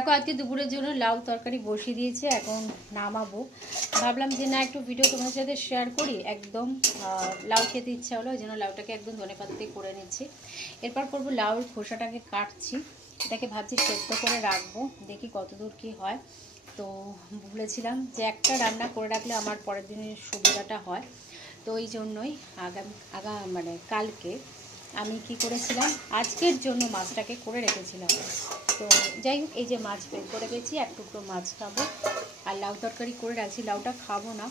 দেখো আজকে দুপুরের জন্য লাউ তরকারি বসিয়ে দিয়েছে, এখন নামাবো। ভাবলাম যে না একটু ভিডিও তোমার সাথে শেয়ার করি, একদম লাউ খেতে ইচ্ছা হলো, ওই জন্য লাউটাকে একদম ধনেপাতা দিয়ে করে নিচ্ছি। এরপর করবো লাউর খোসাটাকে কাটছি, এটাকে ভাবছি সেদ্ধ করে রাখবো, দেখি কতদূর কি হয়। তো বলেছিলাম যে একটা রান্না করে রাখলে আমার পরের দিনের সুবিধাটা হয়, তো ওই জন্যই মানে কালকে আমি কি করেছিলাম, আজকের জন্য মাছটাকে করে রেখেছিলাম। তো যাই হোক, এই যে মাছ বের করে গেছি, এক টুকরো মাছ খাবো, আর লাউ তরকারি করে রাখছি, লাউটা খাবো না।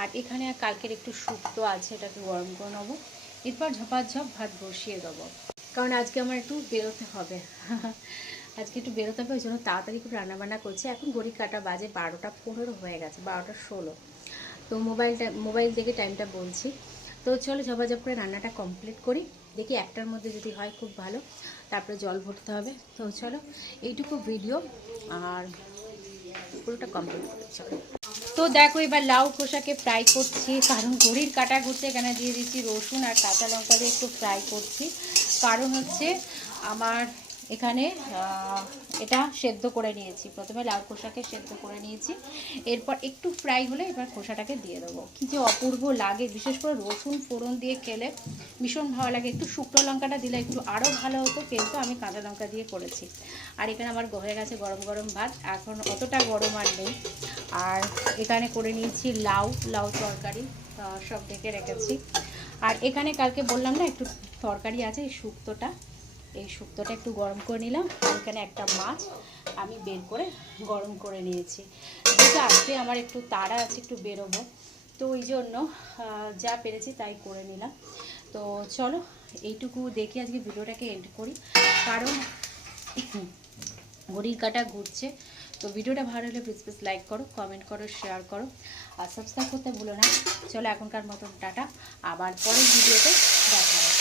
আর এখানে কালকের একটু শুক্তো আছে, এটাকে গরম করে নেবো। এরপর ঝপাঝপ ভাত বসিয়ে দেবো, কারণ আজকে আমার একটু বেরোতে হবে। আজকে একটু বেরোতে হবে, ওই জন্য তাড়াতাড়ি করে রান্নাবান্না করছি। এখন ঘড়ি কাটা বাজে 12টা 15 হয়ে গেছে, 12টা 16। তো মোবাইল দেখে টাইমটা বলছি। তো চলো ঝপাঝপ করে রান্নাটা কমপ্লিট করি, দেখি একটার মধ্যে যদি হয় খুব ভালো, তারপরে জল ভরতে হবে। তো চলো এইটুকু ভিডিও আর পুরোটা কমপ্লিট করে চলো। তো দেখো এবার লাউ খোসাকে ফ্রাই করছি, কারণ ঘড়ির কাটা ঘুরতে এখানে দিয়ে দিচ্ছি রসুন আর কাঁচা লঙ্কা দিয়ে একটু ফ্রাই করছি। কারণ হচ্ছে আমার এখানে এটা সেদ্ধ করে নিয়েছি, প্রথমে লাউ খোসাকে সেদ্ধ করে নিয়েছি, এরপর একটু ফ্রাই হলে এবার খোসাটাকে দিয়ে দেবো। কী যে অপূর্ব লাগে, বিশেষ করে রসুন ফোড়ন দিয়ে খেলে ভীষণ ভালো লাগে। একটু শুকনো লঙ্কাটা দিলে একটু আরও ভালো হতো, কিন্তু আমি কাঁচা লঙ্কা দিয়ে করেছি। আর এখানে আমার হয়ে গেছে গরম গরম ভাত, এখন অতটা গরম আর নেই। আর এখানে করে নিয়েছি লাউ তরকারি, সব ঢেকে রেখেছি। আর এখানে কালকে বললাম না একটু তরকারি আছে, এই শুক্তোটা একটু গরম করে নিলাম। আর এখানে একটা মাছ আমি বের করে গরম করে নিয়েছি, যেহেতু আজকে আমার একটু তাড়া আছে, একটু বেরোবো, তো ওই জন্য যা পেরেছি তাই করে নিলাম। তো চলো এইটুকু দেখি আজকে ভিডিওটাকে এন্ড করি, কারণ ঘড়ির কাঁটা ঘুরছে। তো ভিডিওটা ভালো হলে প্লিজ লাইক করো, কমেন্ট করো, শেয়ার করো, আর সাবস্ক্রাইব করতে ভুলো না। চলো এখনকার মতন টাটা, আবার পরের ভিডিওতে দেখা হবে।